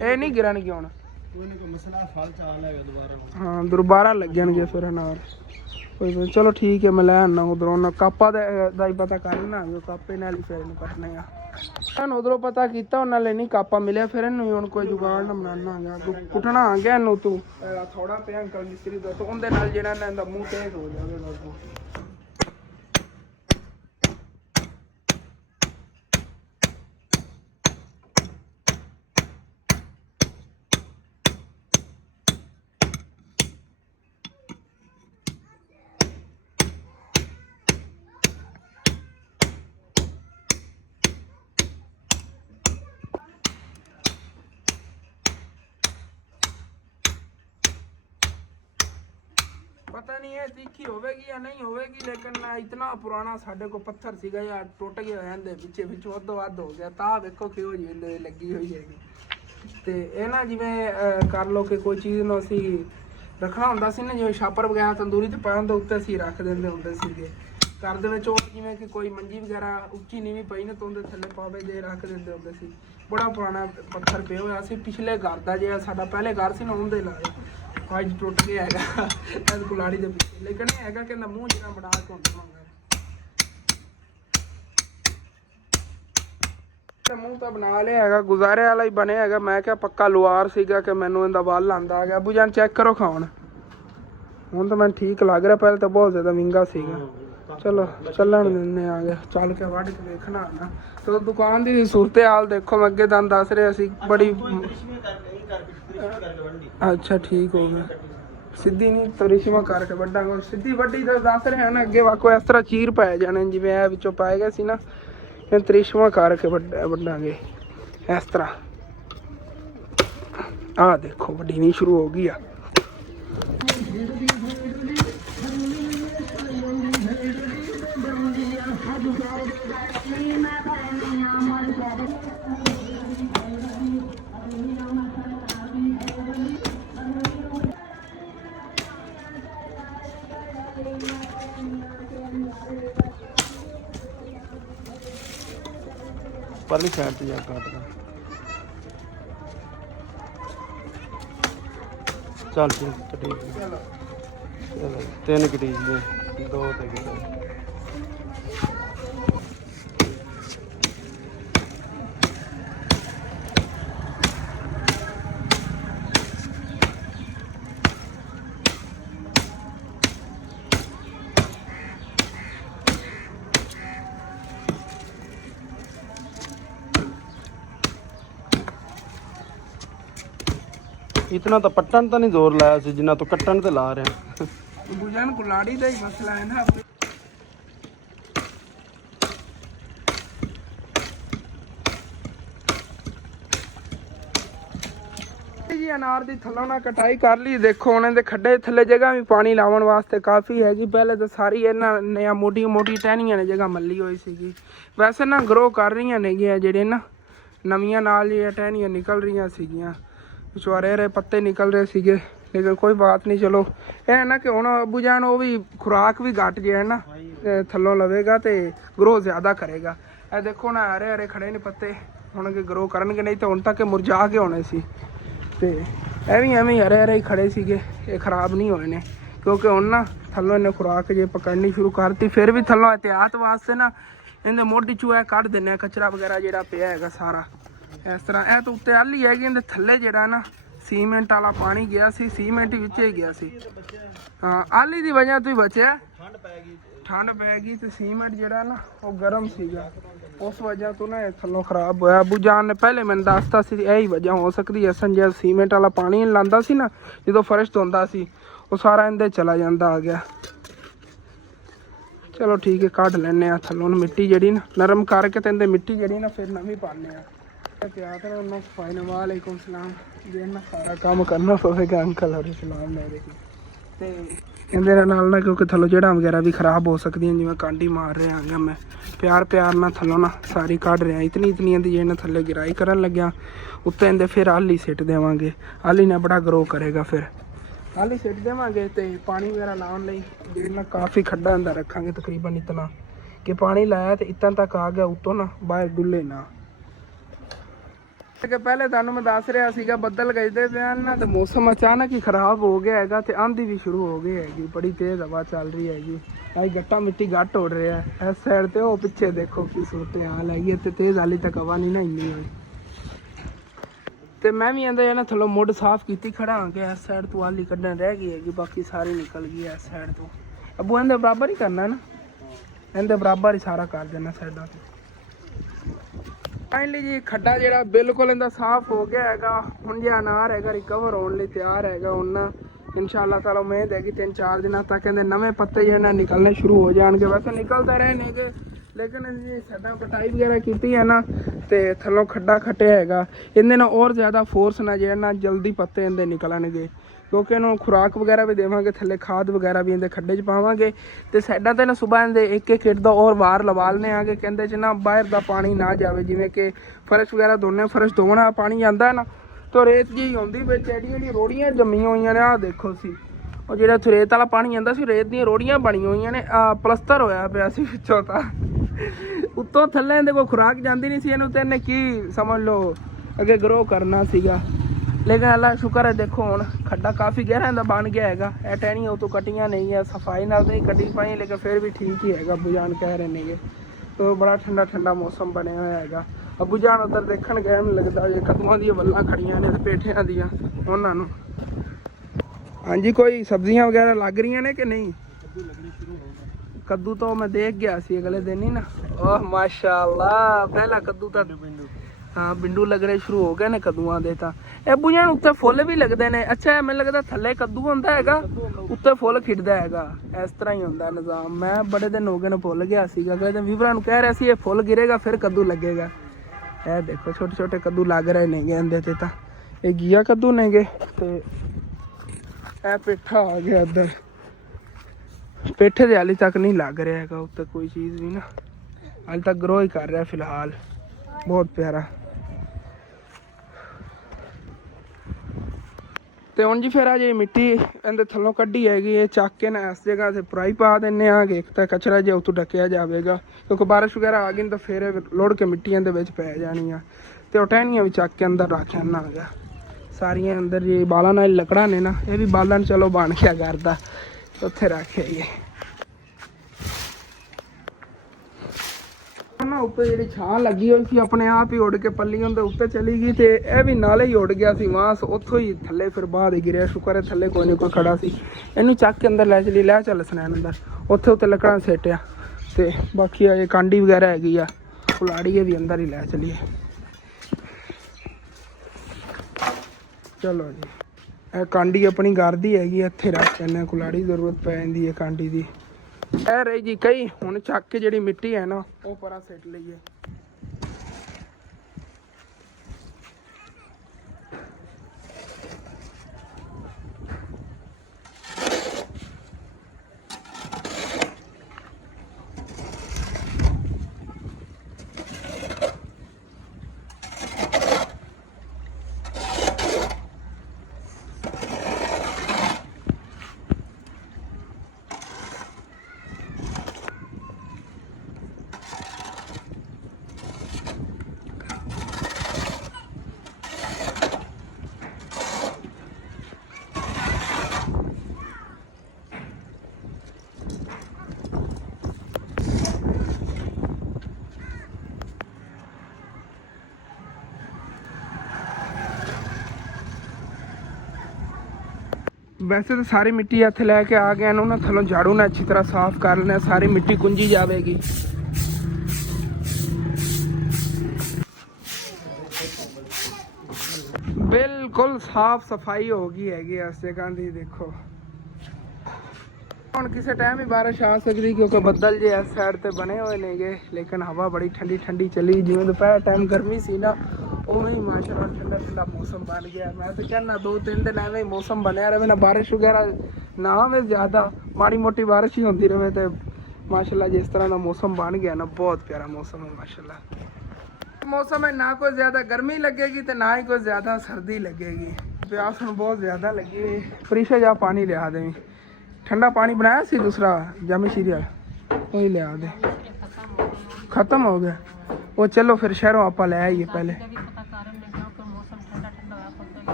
ਇਹ ਨਹੀਂ ਗਿਰਨਗੇ ਹੁਣ, ਹਾਂ ਦੁਬਾਰਾ ਲੱਗਣਗੇ ਫਿਰ ਨਾਲ। ਕੋਈ ਚਲੋ ਠੀਕ ਹੈ, ਮੈਂ ਲੈ ਆਉਣਾ ਉਧਰੋਂ ਨਾ ਕਾਪਾ ਦਾ ਹੀ ਪਤਾ ਕਰ ਲੈਣਾ, ਕਾਪੇ ਨਾਲ ਹੀ ਫਿਰ ਇਹਨੂੰ ਕੱਟਣੇ ਆ। ਸਾਨੂੰ ਉਧਰੋਂ ਪਤਾ ਕੀਤਾ ਉਹਨਾਂ ਲਈ ਨਹੀਂ ਕਾਪਾ ਮਿਲਿਆ, ਫਿਰ ਇਹਨੂੰ ਹੁਣ ਕੋਈ ਜੁਗਾੜ ਨਾ ਬਣਾਉਣਾ ਆ ਗਿਆ, ਕੁੱਟਣਾ ਆ ਗਿਆ ਇਹਨੂੰ। ਤੂੰ ਥੋੜਾ ਪਿਆ ਅੰਕਲ ਮਿਸਤਰੀ ਦਾ, ਤੋਂ ਉਹਦੇ ਨਾਲ ਜਿਹੜਾ ਨਾ ਇਹਦਾ ਮੂੰਹ ਤੇਜ਼ ਹੋ ਜਾਵੇਗਾ। पता नहीं है तीखी होवेगी या नहीं होवेगी, लेकिन ना इतना पुराना साढ़े को पत्थर सीगा यार, टुट गया है पिछे पिछों अद्धो अध हो गया, ता वेखो किहो जी लगी हुई हैगी। ते ਇਹ ਨਾ ਜਿਵੇਂ ਕਰ ਲਓ ਕਿ ਕੋਈ ਚੀਜ਼ ਨੂੰ ਅਸੀਂ ਰੱਖਣਾ ਹੁੰਦਾ ਸੀ ਨਾ, ਜਿਵੇਂ ਛਾਪਰ ਵਗੈਰਾ ਤੰਦੂਰੀ ਤੇ ਪਾਉਣ ਦੇ ਉੱਤੇ ਅਸੀਂ ਰੱਖ ਦਿੰਦੇ ਹੁੰਦੇ ਸੀਗੇ ਘਰ ਦੇ ਵਿੱਚ, ਉਹ ਜਿਵੇਂ ਕਿ ਕੋਈ ਮੰਜੀ ਵਗੈਰਾ ਉੱਚੀ ਨੀਵੀਂ ਪਈ ਨਾ ਤਾਂ ਉਹਦੇ ਥੱਲੇ ਪਾਵੇ ਜੇ ਰੱਖ ਦਿੰਦੇ ਹੁੰਦੇ ਸੀ। ਬੜਾ ਪੁਰਾਣਾ ਪੱਥਰ ਪਿਆ ਹੋਇਆ ਸੀ ਪਿਛਲੇ ਘਰ ਦਾ, ਜਿਹੜਾ ਸਾਡਾ ਪਹਿਲੇ ਘਰ ਸੀ ਨਾ ਉਹਦੇ ਲਾਇਆ, ਅੱਜ ਟੁੱਟ ਗਿਆ ਹੈਗਾ ਇਹ ਕੁਲਾੜੀ ਦੇ ਪਿੱਛੇ। ਲੇਕਿਨ ਇਹ ਹੈਗਾ ਕਿ ਮੂੰਹ ਜਿਹੜਾ ਬਣਾ ਕੇ ਹੁੰਦਾ ਮੂੰਹ ਤਾਂ ਬਣਾ ਲਿਆ ਹੈਗਾ, ਗੁਜ਼ਾਰੇ ਵਾਲਾ ਹੀ ਬਣਿਆ ਹੈਗਾ। ਮੈਂ ਕਿਹਾ ਪੱਕਾ ਲੁਆਰ ਸੀਗਾ ਕਿ ਮੈਨੂੰ ਇਹਦਾ ਵੱਲ ਆਉਂਦਾ ਆ ਗਿਆ। ਅੱਬੂ ਜਾਨ ਚੈੱਕ ਕਰੋ ਖਾਣ, ਹੁਣ ਤਾਂ ਮੈਨੂੰ ਠੀਕ ਲੱਗ ਰਿਹਾ, ਪਹਿਲੇ ਤਾਂ ਬਹੁਤ ਜ਼ਿਆਦਾ ਮਹਿੰਗਾ ਸੀਗਾ। ਚਲੋ ਚੱਲਣ ਦਿੰਦੇ ਆ ਗਿਆ, ਚੱਲ ਕੇ ਵੱਢ ਕੇ ਵੇਖਣਾ ਨਾ। ਤੇ ਦੁਕਾਨ ਦੀ ਸੂਰਤ ਹਾਲ ਦੇਖੋ, ਮੈਂ ਅੱਗੇ ਤੁਹਾਨੂੰ ਦੱਸ ਰਿਹਾ ਸੀ ਬੜੀ। ਅੱਛਾ ਠੀਕ ਹੋ ਗਿਆ, ਸਿੱਧੀ ਨਹੀਂ ਤਰੀਸ਼ਮਾ ਕਰਕੇ ਵੱਢਾਂਗੇ, ਸਿੱਧੀ ਵੱਢੀ ਤਾਂ ਦੱਸ ਰਿਹਾ ਨਾ ਅੱਗੇ ਵਾਕੋ ਇਸ ਤਰ੍ਹਾਂ ਚੀਰ ਪੈ ਜਾਣੇ ਜਿਵੇਂ ਇਹ ਵਿੱਚੋਂ ਪਾਏ ਗਏ ਸੀ ਨਾ, ਤਰੀਸ਼ਮਾ ਕਰਕੇ ਵੱਢਾਂਗੇ ਇਸ ਤਰ੍ਹਾਂ। ਆਹ ਦੇਖੋ ਵੱਢਣੀ ਸ਼ੁਰੂ ਹੋ ਗਈ ਆ। परली साइड से जा काट दे। चल ठीक कटीज चलो 3 कटीज ने 2 ते किलो इतना तो पट्टन तो नहीं जोर लाया सी जिन्ना तो कट्टन ते ला रहे हैं। बुझान कुलाड़ी का ही मसला है ना। जी अनार दी थल्लों ना कटाई कर ली। देखो उन्हें दे खड्डे थल्ले जगह भी पानी लावन वास्ते काफ़ी हैगी। पहले तो सारी इन्हां ने मोटी मोटी टहनियां ने जगह मल्ली हुई सी। वैसे ना ग्रो कर रही ने जेडे ना नवियां नाल ये टहनियां निकल रही सीगियां। पिछवारे रे पत्ते निकल रहे सीगे लेकिन कोई बात नहीं। चलो है ना कि हुण अबू जान वो भी खुराक भी घट जे है ना थल्लों लवेगा तो ग्रो ज़्यादा करेगा। ए देखो ना हरे हरे खड़े ने पत्ते हुण के ग्रो करनगे नहीं तो हुण तक मुरझा के होने सी ते एवें हरे हरे ही खड़े सीगे। ये खराब नहीं होए ने क्योंकि हुण ना थल्लों इन्हें खुराक जे पकड़नी शुरू करती। फिर भी थल्लों एहतियात वास्ते ना इन्हें मोढी चू कढ़ दिंदे कचरा वगैरह जिहड़ा पिया हैगा सारा इस तरह। ए तो उत्ते आली हैगी इहदे थल्ले जिहड़ा ना सीमेंट वाला पानी गया सी सीमेंट विच ही गया सी। हाँ आली दी वजह तो ही बचया। ठंड पै गई तो सीमेंट जिहड़ा ना वो गर्म सीगा उस वजह तो ना थल्लों खराब होया। अबू जान ने पहले मैंने दसता सी यही वजह हो सकती है। संजय सीमेंट वाला पानी लांदा सी ना जो फर्श धोंदा सी वो सारा इंदे चला जाता आ गया। चलो ठीक है कढ़ लैने थल्लों मिट्टी जी ना नरम करके तो इंदे मिट्टी जी ना फिर नवी पाने वालेकुम सलाम जे ना सारा काम करना पवेगा अंकल और सलाम मेरे ते इंदे नाल ना क्योंकि थल्लों जड़ा वगैरह भी खराब हो सकती हैं जिवें कांडी मार रहे हैं मैं प्यार प्यार ना थल्लों ना सारी कढ़ रहा इतनी इतनी दी जे थल्ले गिराई करन लग्या उत्ते इंदे फिर आली सिट देवांगे। आली ने बड़ा ग्रो करेगा फिर आली सिट देवांगे ते पानी वगैरह लाने लई जेना काफ़ी खड्डा अंदर रखांगे तकरीबन इतना कि पानी लाया तो इतना तक आ गया उतों ना बाहर डुले ना। कि पहले तुहानूं मैं दस रहा सीगा बदल गजदे पे ना तो मौसम अचानक ही खराब हो गया हैगा ते आंधी भी शुरू हो गई हैगी। बड़ी तेज़ हवा चल रही हैगी। अज गट्टा मिट्टी घट उड़ रहा है इस साइड ते वो पिछे देखो की सूरत हाल हैगी। इत्ते तेज़ हाली तक हवा नहीं ना इन्नी हुई तो मैं भी आंदा ना थल्लों मुड साफ की खड़ा हाँ कि इस साइड तो आली कड्ढन रह गई हैगी बाकी सारी निकल गई है इस साइड तो। अबू इहदे बराबर ही करना ना इहदे बराबर ही सारा कर देना साइडा तो। फाइनली जी खड्डा जिहड़ा बिल्कुल इहदा साफ हो गया हैगा। हुण जे अनार हैगा रिकवर होने लई तैयार हैगा। हुण ना इंशाअल्लाह ताला उम्मीद हैगी 3-4 दिनों तक इहदे नवे पत्ते जिहड़े निकलने शुरू हो जाएंगे। वैसे निकलते रहे नेगे लेकिन जी साडा कटाई वगैरह की है ना तो थल्लों खड्डा खट्टिया हैगा इहदे नाल और ज़्यादा फोर्स ना जिहड़ा ना जल्दी पत्ते इहदे निकलणगे क्योंकि इन्होंने खुराक वगैरह भी देवांगे थल्ले खाद वगैरह भी इहदे खड्डे च पावांगे तो साइडां ते ना सुबह इहदे एक एक इट दा और वार लवा लने आगे कहंदे च ना बाहर दा पानी ना जावे जिवें कि फर्श वगैरह धोने फर्श धोना पानी जांदा है ना तो रेत जी आउंदी विच एडी रोड़ियां जम्मियां होईयां ने। आ देखो सी ਉਹ ਜਿਹੜਾ ਰੇਤ ਵਾਲਾ ਪਾਣੀ ਆਂਦਾ ਸੀ ਰੇਤ ਦੀਆਂ ਰੋੜੀਆਂ ਬਣੀਆਂ ਹੋਈਆਂ ਨੇ ਪਲਸਤਰ ਹੋਇਆ ਪਿਆ ਸੀ ਵਿੱਚੋਂ ਤਾਂ ਉੱਤੋਂ ਥੱਲੇ ਇਹਦੇ ਕੋਈ ਖੁਰਾਕ ਜਾਂਦੀ ਨਹੀਂ ਸੀ ਇਹਨੂੰ ਤੇ ਇਹਨੇ ਕੀ ਸਮਝ ਲਓ ਅੱਗੇ ਗਰੋ ਕਰਨਾ ਸੀਗਾ। ਲੇਕਿਨ ਅੱਲਾ ਸ਼ੁਕਰ ਹੈ ਦੇਖੋ ਹੁਣ ਖੱਡਾ ਕਾਫੀ ਗਹਿਰਾ ਇਹਦਾ ਬਣ ਗਿਆ ਹੈਗਾ। ਇਹ ਟਹਿਣੀਆਂ ਉਤੋਂ ਕੱਟੀਆਂ ਨਹੀਂ ਹੈ ਸਫਾਈ ਨਾਲ ਤਾਂ ਹੀ ਕੱਢੀ ਪਾਈ ਲੇਕਿਨ ਫਿਰ ਵੀ ਠੀਕ ਹੀ ਹੈਗਾ। ਅਬੂ ਜਾਨ ਕਹਿ ਰਹੇ ਨੇਗੇ तो बड़ा ठंडा ठंडा मौसम बने हुआ है। अबू जान उधर देखण गए मैनूं लगदा जे कद्दूआं दी वल्लां खड़ियां ने ते पेठियां दियां उन्हां नूं। हाँ जी कोई सब्जियां वगैरह लग रही ने कि नहीं? कद्दू तो मैं देख गया सी अगले दिन ही ना। ओह माशाअल्लाह पहला कद्दू तो हाँ बिंडू लगने शुरू हो गए ने कद्दूआं दे तां। अबू जान उत्ते फुੱਲ भी लगदे ने। अच्छा मैनूं लगदा थल्ले कद्दू हुंदा हैगा उत्ते फुੱਲ खिड़दा हैगा इस तरह ही हुंदा निज़ाम। मैं बड़े दिन हो गए ने भुल गया सीगा अगले दिन वीवरां नूं कह रहा सी ये फुੱਲ गिरेगा फिर कद्दू लगेगा। ए देखो छोटे छोटे कद्दू लग रहे नेगे इहदे ते तां ये घिया कद्दू नेगे ते ए पेठा आ गया इधर पेठे दे हाली तक नहीं लग रहा हैगा उत्ते कोई चीज़ भी ना हाली तक ग्रो ही कर रहा फिलहाल बहुत प्यारा। ਤੇ ਹੁਣ ਜੀ ਫਿਰ ਆ ਜੇ ਮਿੱਟੀ ਇਹਦੇ ਥੱਲੋਂ ਕੱਢੀ ਹੈਗੀ ਇਹ ਚੱਕ ਕੇ ਨਾ ਇਸ ਜਗ੍ਹਾ ਤੇ ਪੁਰਾਈ ਪਾ ਦਿੰਨੇ ਆ ਕਿ ਇੱਕ ਤਾਂ ਕਚਰਾ ਜਿਹਾ ਉੱਤੋਂ ਢੱਕਿਆ ਜਾਵੇਗਾ ਕਿਉਂਕਿ ਬਾਰਿਸ਼ ਵਗੈਰਾ ਆ ਗਈ ਤਾਂ ਫਿਰ ਇਹ ਲੁੜ ਕੇ ਮਿੱਟੀਆਂ ਦੇ ਵਿੱਚ ਪੈ ਜਾਣੀਆਂ ਤੇ ਉਹ ਟਹਿਣੀਆਂ ਵੀ ਚੱਕ ਕੇ ਅੰਦਰ ਰੱਖ ਆਉਣਾ ਹੈਗਾ ਸਾਰੀਆਂ ਅੰਦਰ ਜੀ ਬਾਲਾਂ ਨਾਲ ਲੱਕੜਾਂ ਨੇ ਨਾ ਇਹ ਵੀ ਬਾਲਣ ਚਲੋ ਬਣ ਗਿਆ ਕਰਦਾ ਉੱਥੇ ਰੱਖਿਆ ਜੀ ਨਾ ਉੱਤੇ ਜਿਹੜੀ ਛਾਂ ਲੱਗੀ ਹੋਈ ਸੀ ਆਪਣੇ ਆਪ ਹੀ ਉੱਡ ਕੇ ਪੱਲੀਆਂ ਦੇ ਉੱਤੇ ਚਲੀ ਗਈ ਤੇ ਇਹ ਵੀ ਨਾਲੇ ਹੀ ਉੱਡ ਗਿਆ ਸੀ ਮਾਸ ਉੱਥੋਂ ਹੀ ਥੱਲੇ ਫਿਰ ਬਾਹਰ ਹੀ ਗਿਰਿਆ ਸ਼ੁਕਰ ਹੈ ਥੱਲੇ ਕੋਈ ਨਹੀਂ ਕੋਈ ਖੜਾ ਸੀ ਇਹਨੂੰ ਚੱਕ ਕੇ ਅੰਦਰ ਲੈ ਚਲੀ ਲੈ ਚੱਲ ਸਨੈਣ ਅੰਦਰ ਉੱਥੇ ਲੱਕੜਾਂ ਸੇਟਿਆ ਤੇ ਬਾਕੀ ਇਹ ਕਾਂਡੀ ਵਗੈਰਾ ਹੈਗੀ ਆ ਕੁਲਾੜੀ ਇਹ ਵੀ ਅੰਦਰ ਹੀ ਲੈ ਚਲੀਏ ਚਲੋ ਜੀ ਇਹ ਕਾਂਡੀ ਆਪਣੀ ਘਰ ਦੀ ਹੈਗੀ ਇੱਥੇ ਰੱਖ ਲੈਂਦੇ ਕੁਲਾੜੀ ਜ਼ਰੂਰਤ ਪੈ ਜਾਂਦੀ ਹੈ ਕਾਂਡੀ ਦੀ ਇਹ ਰਹੀ ਜੀ ਕਈ ਹੁਣ ਚੱਕ ਕੇ ਜਿਹੜੀ ਮਿੱਟੀ ਹੈ ਨਾ ਉਹ ਪਰਾਂ ਸਿੱਟ ਲਈਏ वैसे तो सारी मिट्टी इत्थे लैके आ गए ना थलों झाड़ू ना अच्छी तरह साफ कर लेना सारी मिट्टी कुंजी जाएगी बिल्कुल साफ सफाई होगी हैगी इस जगह की देखो ਹੁਣ ਕਿਸੇ ਟਾਈਮ ਹੀ ਬਾਰਿਸ਼ ਆ ਸਕਦੀ ਕਿਉਂਕਿ ਬੱਦਲ ਜੇ ਇਸ ਸਾਈਡ ਤੇ ਬਣੇ ਹੋਏ ਨੇਗੇ ਲੇਕਿਨ ਹਵਾ ਬੜੀ ਠੰਡੀ ਠੰਡੀ ਚੱਲੀ ਜਿਵੇਂ ਦੁਪਹਿਰ ਟਾਈਮ ਗਰਮੀ ਸੀ ਨਾ ਉਵੇਂ ਹੀ ਮਾਸ਼ਾਅੱਲਾ ਠੰਡਾ ਠੰਡਾ ਮੌਸਮ ਬਣ ਗਿਆ ਮੈਂ ਤਾਂ ਕਹਿੰਦਾ 2-3 ਦਿਨ ਐਵੇਂ ਹੀ ਮੌਸਮ ਬਣਿਆ ਰਹੇ ਨਾ ਬਾਰਿਸ਼ ਵਗੈਰਾ ਨਾ ਹੋਵੇ ਜ਼ਿਆਦਾ ਮਾੜੀ ਮੋਟੀ ਬਾਰਿਸ਼ ਹੀ ਹੁੰਦੀ ਰਹੇ ਤੇ ਮਾਸ਼ਾਅੱਲਾ ਜਿਸ ਤਰ੍ਹਾਂ ਦਾ ਮੌਸਮ ਬਣ ਗਿਆ ਨਾ ਬਹੁਤ ਪਿਆਰਾ ਮੌਸਮ ਹੈ ਮਾਸ਼ਾਅੱਲਾ मौसम है ना कोई ज़्यादा गर्मी लगेगी तो ना ही कोई ज़्यादा सर्दी लगेगी प्यास में बहुत ज़्यादा लगी हुई प्रीशा जा पानी लिया दे ठंडा पानी बनाया सी दूसरा जामी सीरियल वही लिया दे ख़त्म हो गया वो चलो फिर शहरों आप ले आइए पहले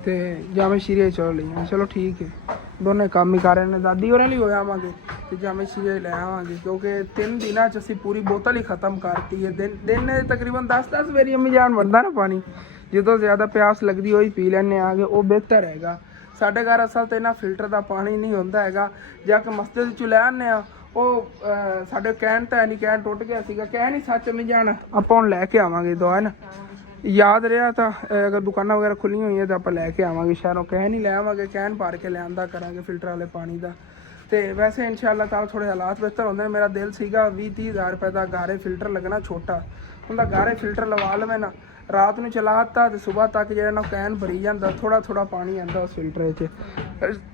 तो जामे सीरियल चलो ले चलो ठीक है दोनों काम ही कर रहे हैं दादी होरें लिए हो आवांगे ਤੇ ਜਾਮੇ ਸ਼ੀਰੇ ਲੈ ਆਵਾਂਗੇ ਕਿਉਂਕਿ 3 ਦਿਨਾਂ ਚ ਅਸੀਂ ਪੂਰੀ ਬੋਤਲ ਹੀ ਖਤਮ ਕਰਤੀ ਹੈ ਦਿਨ ਨੇ ਤਕਰੀਬਨ 10 ਵਾਰੀ ਅੰਮੀ ਜਾਨ ਵਰਦਾ ਨਾ ਪਾਣੀ ਜਦੋਂ ਜ਼ਿਆਦਾ ਪਿਆਸ ਲੱਗਦੀ ਹੋਈ ਪੀ ਲੈਣੇ ਆਗੇ ਉਹ ਬਿਹਤਰ ਹੈਗਾ ਸਾਡੇ ਘਰ ਅਸਲ ਤੇ ਨਾ ਫਿਲਟਰ ਦਾ ਪਾਣੀ ਨਹੀਂ ਹੁੰਦਾ ਹੈਗਾ ਜਾ ਕੇ ਮਸਜਿਦ ਚ ਲੈ ਆਨੇ ਆ ਉਹ ਸਾਡੇ ਕਹਿਣ ਤਾਂ ਨਹੀਂ ਕਹਿਣ ਟੁੱਟ ਗਿਆ ਸੀਗਾ ਕਹਿ ਨਹੀਂ ਸੱਚ ਅੰਮੀ ਜਾਨ ਆਪਾਂ ਹੁਣ ਲੈ ਕੇ ਆਵਾਂਗੇ ਦੁਆ ਨਾ याद रहा था अगर दुकाना वगैरह खुली हुई है तो आप लैके आवांगे शहरों कह नहीं ले आवांगे कैन भर के लिया करांगे फिल्टर वाले पानी का तो वैसे इंशाअल्लाह ताला थोड़े हालात बेहतर होंगे मेरा दिल सीगा 20-30 हज़ार रुपए का गारे फिल्टर लगना छोटा उनका गारे फिल्टर लवा लवे ना रात में चलाता तो सुबह तक जो ना कैन भरी जाता थोड़ा थोड़ा पानी आता उस फिल्टर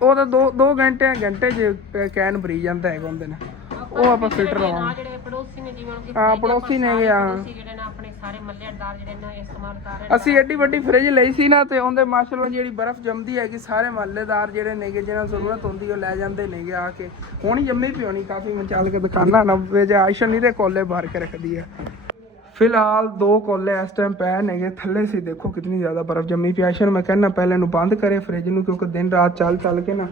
वो तो दो घंटे च कैन भरी जाता है उनके ना ਉਹ ਆਪਾਂ ਫਿਲਟਰ ਲਵਾਂਗੇ ਪੜੋਸੀ ਨੇ ਜਿਵੇਂ ਹਾਂ ਪੜੋਸੀ ਨੇ ਗਿਆ ਜਿਹੜੇ ਨਾ ਆਪਣੇ ਸਾਰੇ ਮੱਲੇਦਾਰ ਜਿਹੜੇ ਨਾ ਇਸਤੇਮਾਲ ਕਰ ਰਹੇ ਅਸੀਂ ਐਡੀ ਵੱਡੀ ਫ੍ਰਿਜ ਲਈ ਸੀ ਨਾ ਤੇ ਉਹਦੇ ਮਾਸ਼ਾਅੱਲਾ ਜਿਹੜੀ ਬਰਫ਼ ਜੰਮਦੀ ਹੈਗੀ ਸਾਰੇ ਮੱਲੇਦਾਰ ਜਿਹੜੇ ਨੇਗੇ ਜਿਹਨਾਂ ਨੂੰ ਜ਼ਰੂਰਤ ਹੁੰਦੀ ਉਹ ਲੈ ਜਾਂਦੇ ਨੇਗੇ ਆ ਕੇ ਹੁਣ ਹੀ ਜੰਮੀ ਪਈ ਹੋਣੀ ਕਾਫੀ ਮੈਂ ਚੱਲ ਕੇ ਦੁਕਾਨਾਂ 90 ਚ ਆਇਸ਼ਨ ਨਹੀਂ ਤੇ ਕੋਲੇ ਭਰ ਕੇ ਰੱਖਦੀ ਹੈ ਫਿਲਹਾਲ 2 ਕੋਲੇ ਇਸ ਟਾਈਮ ਪੈ ਨੇਗੇ ਥੱਲੇ ਸੀ ਦੇਖੋ ਕਿੰਨੀ ਜ਼ਿਆਦਾ ਬਰਫ਼ ਜੰਮੀ ਪਈ ਆਇਸ਼ਨ ਮੈਂ ਕਹਿੰਦਾ ਪਹਿਲੇ ਨੂੰ ਬੰਦ ਕਰੇ ਫ੍ਰਿਜ ਨੂੰ ਕਿਉਂਕਿ ਦਿਨ ਰਾਤ ਚੱਲ ਕੇ ਨਾ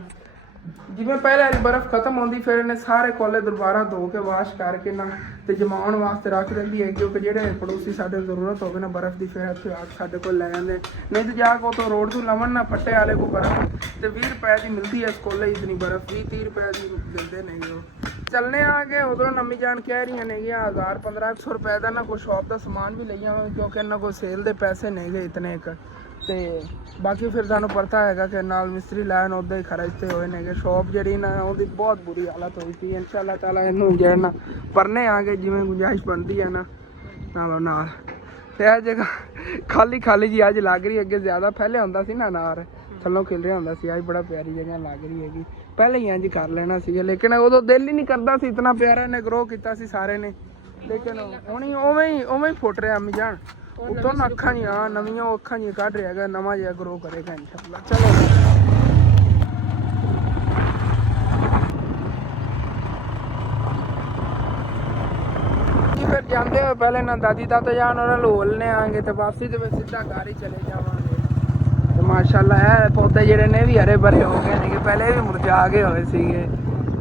ਜਿਵੇਂ ਪਹਿਲੇ ਵਾਲੀ ਬਰਫ਼ ਖਤਮ ਹੁੰਦੀ ਫਿਰ ਇਹਨੇ ਸਾਰੇ ਕੋਲੇ ਦੁਬਾਰਾ ਧੋ ਕੇ ਵਾਸ਼ ਕਰਕੇ ਨਾ ਤੇ ਜਮਾਉਣ ਵਾਸਤੇ ਰੱਖ ਦਿੰਦੀ ਹੈ ਕਿਉਂਕਿ ਜਿਹੜੇ ਪੜੋਸੀ ਸਾਡੇ ਜ਼ਰੂਰਤ ਹੋਵੇ ਨਾ ਬਰਫ਼ ਦੀ ਫਿਰ ਇੱਥੇ ਆ ਕੇ ਸਾਡੇ ਕੋਲ ਲੈ ਜਾਂਦੇ ਨਹੀਂ ਤੇ ਜਾ ਕੇ ਉਹ ਤੋਂ ਰੋਡ ਤੋਂ ਲਵਣ ਨਾ ਫੱਟੇ ਵਾਲੇ ਕੋ ਬਰਫ਼ ਤੇ 20 ਰੁਪਏ ਦੀ ਮਿਲਦੀ ਹੈ ਇਸ ਕੋਲੇ ਇਤਨੀ ਬਰਫ਼ 20-30 ਰੁਪਏ ਦੀ ਦਿੰਦੇ ਨਹੀਂ ਉਹ ਚੱਲਨੇ ਆ ਕੇ ਉਧਰੋਂ ਨਵੀਂ ਜਾਨ ਕਹਿ ਰਹੀਆਂ ਨੇਗੀਆਂ 1000-1500 ਰੁਪਏ ਦਾ ਨਾ ਕੋਈ ਸ਼ੌਪ ਦਾ ਸਮਾਨ ਵੀ ਲਈ ਆਵਾਂਗੇ ਕਿਉਂਕਿ ਇਹਨਾਂ ਕੋਲ ਸੇਲ ਦੇ ਪੈਸੇ ਨਹੀਂ ਗਏ ਇਤਨੇ ਇੱਕ ਤੇ ਬਾਕੀ ਫਿਰ ਤੁਹਾਨੂੰ ਪਤਾ ਹੈਗਾ ਕਿ ਨਾਲ ਮਿਸਤਰੀ ਲਾਇਨ ਉੱਦਾਂ ਹੀ ਖਰਚਤੇ ਹੋਏ ਨੇਗੇ ਸ਼ੌਪ ਜਿਹੜੀ ਨਾ ਉਹਦੀ ਬਹੁਤ ਬੁਰੀ ਹਾਲਤ ਹੋਈ ਸੀ ਇਨਸ਼ਾਅੱਲਾ ਤਾਲਾ ਇਹਨੂੰ ਜਿਹੜਾ ਨਾ ਪਰਨੇ ਆ ਗਏ ਜਿਵੇਂ ਗੁੰਜਾਇਸ਼ ਬਣਦੀ ਹੈ ਨਾ ਨਾਲੋਂ ਨਾਲ ਤੇ ਇਹ ਜਗ੍ਹਾ ਖਾਲੀ ਜੀ ਅੱਜ ਲੱਗ ਰਹੀ ਅੱਗੇ ਜ਼ਿਆਦਾ ਪਹਿਲੇ ਹੁੰਦਾ ਸੀ ਨਾ ਅਨਾਰ ਥੱਲੋਂ ਖਿਲ ਰਿਹਾ ਹੁੰਦਾ ਸੀ ਅੱਜ ਬੜਾ ਪਿਆਰੀ ਜਗ੍ਹਾ ਲੱਗ ਰਹੀ ਹੈਗੀ ਪਹਿਲੇ ਹੀ ਇੰਝ ਕਰ ਲੈਣਾ ਸੀ ਲੇਕਿਨ ਉਦੋਂ ਦਿਲ ਹੀ ਨਹੀਂ ਕਰਦਾ ਸੀ ਇਤਨਾ ਪਿਆਰਾ ਇਹਨੇ ਗਰੋ ਕੀਤਾ ਸੀ ਸਾਰੇ ਨੇ ਲੇਕਿਨ ਹੁਣ ਉਵੇਂ ਹੀ ਫੁੱਟ ਰਿਹਾ ਅੰਮੀ ਜਾਨ ਉਤੋਂ ਨਾ ਅੱਖਾਂ ਨਹੀਂ ਆ ਨਵੀਆਂ ਉਹ ਅੱਖਾਂ ਨਹੀਂ ਕੱਢ ਰਿਹਾ ਹੈਗਾ ਨਵਾਂ ਜਿਹਾ ਗਰੋ ਕਰੇਗਾ ਇਨਸ਼ਾਅੱਲਾ। ਚਲੋ ਜੀ ਫਿਰ ਜਾਂਦੇ ਹੋ ਪਹਿਲੇ ਨਾ ਦਾਦੀ ਦਾਦਾ ਜਾਨ ਉਹਨਾਂ ਨੂੰ ਹੋਲਨੇ ਆਂਗੇ ਤੇ ਵਾਪਸੀ ਤੇ ਫਿਰ ਸਿੱਧਾ ਘਰ ਹੀ ਚਲੇ ਜਾਵਾਂਗੇ। ਤੇ ਮਾਸ਼ਾਅੱਲਾ ਇਹ ਪੌਦੇ ਜਿਹੜੇ ਨੇ ਵੀ ਹਰੇ ਭਰੇ ਹੋ ਗਏ ਨੇ, ਪਹਿਲੇ ਵੀ ਮੁਰਝਾ ਗਏ ਹੋਏ ਸੀਗੇ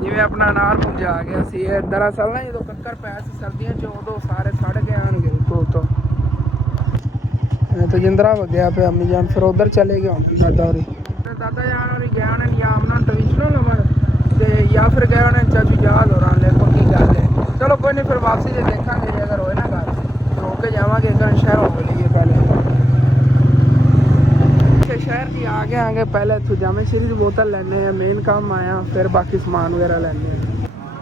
ਜਿਵੇਂ ਆਪਣਾ ਅਨਾਰ ਮੁਰਝਾ ਗਿਆ ਸੀ। ਇਹ ਦਰਅਸਲ ਨਾ ਜਦੋਂ ਕੱਕਰ ਪਿਆ ਸੀ ਸਰਦੀਆਂ 'ਚ ਉਦੋਂ ਸਾਰੇ ਸੜ ਗਏ ਆਣਗੇ ਤੋਂ ਤੇ ਜਿੰਦਰਾ ਵਗਿਆ ਪਿਆ ਅੰਮੀ ਜਾਨ ਫਿਰ ਉਧਰ ਚਲੇ ਗਏ ਹੁਣ ਦਾਦਾ ਹੋਰੀ ਜਾਨ ਹੋਰੀ ਗਿਆ ਨੇ ਜਾਂ ਆਪਣਾ ਟਵਿਸ਼ਨਲ ਨੰਬਰ ਤੇ ਜਾਂ ਫਿਰ ਗਏ ਹੋਣੇ ਚਾਚੂ ਯਾਦ ਹੋ ਰਾਂ ਲੈ ਕੀ ਗੱਲ ਹੈ। ਚਲੋ ਕੋਈ ਨਹੀਂ ਫਿਰ ਵਾਪਸੀ ਤੇ ਦੇਖਾਂਗੇ ਜੇ ਅਗਰ ਹੋਏ ਨਾ ਗੱਲ ਰੋ ਕੇ ਜਾਵਾਂਗੇ ਇੱਕ ਸ਼ਹਿਰ ਹੋ ਲਈਏ ਪਹਿਲੇ ਸ਼ਹਿਰ ਦੀ ਆ ਗਏ ਆਂਗੇ ਪਹਿਲੇ ਇੱਥੋਂ ਜਾਮੇ ਸ਼੍ਰੀ ਦੀ ਬੋਤਲ ਲੈਣੇ ਆ ਮੇਨ ਕੰਮ ਆਇਆ ਫਿਰ ਬਾਕੀ ਸਮਾਨ ਵਗੈਰਾ ਲੈਣੇ ਆ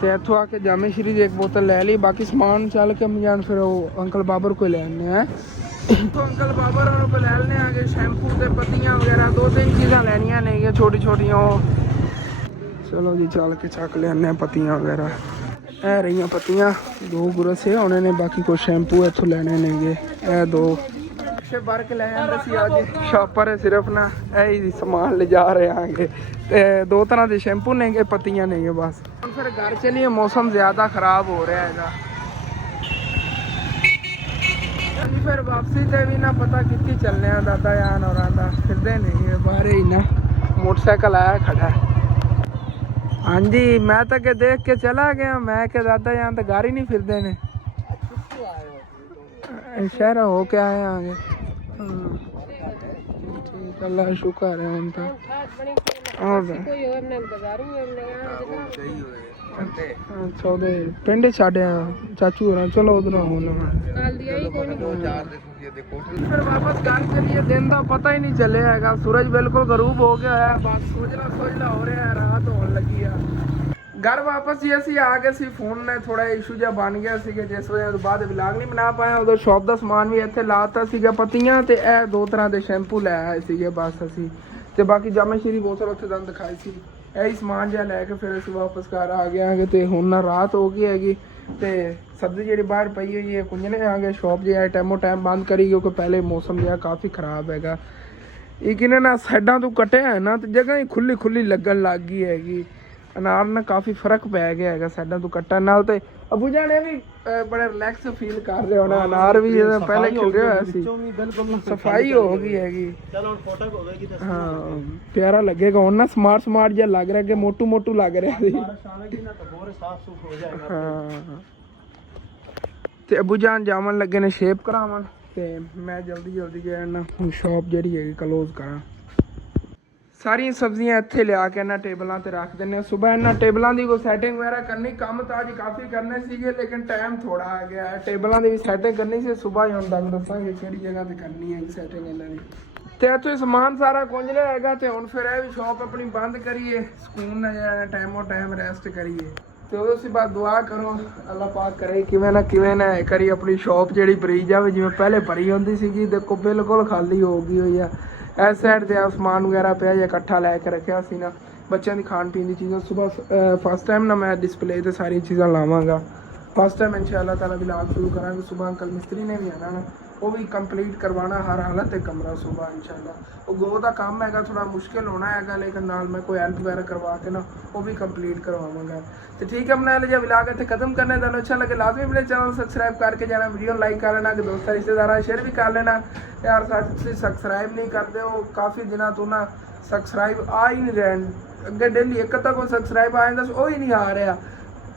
ਤੇ ਇੱਥੋਂ ਆ ਕੇ ਜਾਮੇ ਸ਼੍ਰੀ ਦੀ ਇੱਕ ਬੋਤਲ ਲੈ ਲਈ ਬਾਕੀ ਸਮਾਨ ਚੱਲ ਕੇ ਅੰਮੀ ਜਾਨ ਫਿਰ ਉਹ ਅੰਕਲ ਬਾਬਰ ਕੋਲ ਲੈਣੇ ਆ तो अंकल बाबर और को ले लेने आगे शैम्पू से पत्तियां वगैरह 2-3 चीज़ा लेनिया नहीं छोटी छोटियां। चलो जी चल के चक लेने पत्तियां वगैरह ए रही पत्तियां 2 गुरस है होने ने बाकी कोई शैम्पू इतों लेने नहीं ए 2 भर के ले आज शॉपर है सिर्फ ना यही समान ले जा रहे आगे ते 2 तरह के शैम्पू नहीं पत्तियां नहीं बस। फिर घर चलिए मौसम ज़्यादा ख़राब हो रहा है फिर वापसी से भी ना पता कितनी चलने दादा यान और आंदा फिरदे नहीं बाहर ही ना मोटरसाइकिल आया खड़ा है। हाँ जी मैं तो के देख के चला गया मैं के दादा यान तो गाड़ी नहीं फिरदे ने शहर हो के आए आगे ठीक अल्लाह शुक्र है हम तो अच्छा पिंड छाड़िया चाचू होना चलो उधर फिर वापस घर चलिए दिन का पता ही नहीं चले है सूरज बिल्कुल गरूब हो गया है बस सोचला हो रहा है रात होने लगी है। घर वापस ही असी आ गए सी फोन ने थोड़ा इशू जहा बन गया सी जिस वजह तो बाद व्लॉग नहीं बना पाया उधर शॉप का समान भी इतने लाता सीगा पत्तियां ते ए 2 तरह के शैम्पू लै आए सीगे बस असी ते बाकी जामे श्री बोतल उत्थे दंद दिखाई सी यही समान जिहा लैके फिर असी वापस घर आ गए आगे ते हुण ना रात हो गई हैगी ते सब्जी जी बाहर पई हुई है कुंजने आगे शॉप जो है टाइमो टाइम बंद करी क्योंकि पहले मौसम जो काफ़ी खराब हैगा इन्हें ना साइडा तो कटे है ना तो जगह ही खुली खुली लगन लग गई हैगी अनार ना काफ़ी फर्क पै गया है साइडा तो कट्टन नाल ते अबू जान भी बड़े रिलैक्स फील कर रहे होना अनार भी पहले खिल रहा है सफाई हो गई हैगी हाँ प्यारा लगेगा और ना स्मार्ट स्मार्ट जहा लग रहा है कि मोटू मोटू लग रहा हाँ ते अबू जान जावन लगे ने शेप करावन ते मैं जल्दी जल्दी जो है ना शॉप जी है क्लोज करा सारिया सब्जियां इत्थे लिया के इन्हां टेबलों ते रख देने सुबह इन्हां टेबलों की कोई सैटिंग वगैरह करनी काम तो अज काफ़ी करने सीगे लेकिन टाइम थोड़ा आ गया है टेबलों की भी सैटिंग करनी सी सुबह ही हम तुहानूं दसांगे किहड़ी जगह ते करनी है सैटिंग इन्हां दी ते इत्थों समान सारा कुंज लिया हैगा ते हुण फिर यह भी शॉप अपनी बंद करिए सुकून नाल टाइमो टाइम रेस्ट करिए तो उस बाद दुआ करो अल्लाह पाक करे किवें ना करी अपनी शॉप जी भरी जाए जिवें पहले भरी होंदी सीगी देखो बिल्कुल खाली हो गई हुई है इस साइड से समान वगैरह पे जो इकट्ठा लैके रखा सी ना बच्चों की खाण पीन की चीज़ां सुबह फर्स्ट टाइम ना मैं डिस्पले ते सारी चीज़ां लावांगा फर्स्ट टाइम इंशाअल्लाह ताला व्लॉग शुरू करांगे सुबह अंकल मिस्त्री ने भी आना ना वो भी कंप्लीट करवाना हर हालत एक कमरा सुबह इंशाअल्लाह वो गो का काम हैगा थोड़ा मुश्किल होना हैगा लेकिन नाल मैं कोई हेल्प वगैरह करवा के ना वो भी कंप्लीट करवाऊंगा तो ठीक है अपना जो व्लॉग इतने खत्म करने तुहानूं अच्छा लगे लाजमी मेरे चैनल सब्सक्राइब करके जाना वीडियो लाइक कर लेना कि दोस्तों रिश्तेदार शेयर भी कर लेना यार साथ तुसीं सब्सक्राइब नहीं करते हो काफ़ी दिनों तो ना सब्सक्राइब आ ही नहीं रहे अगे डेली एक तक सब्सक्राइब आ जाता वो ही नहीं आ रहा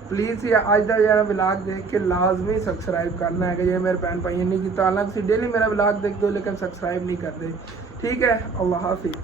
प्लीज़ अज का जो व्लॉग देख के लाजमी सब्सक्राइब करना है जे मेरे भैन भाइयों नहीं किया हालांकि डेली मेरा व्लॉग देखते हो लेकिन सब्सक्राइब नहीं करते ठीक है अल्लाह हाफिज़।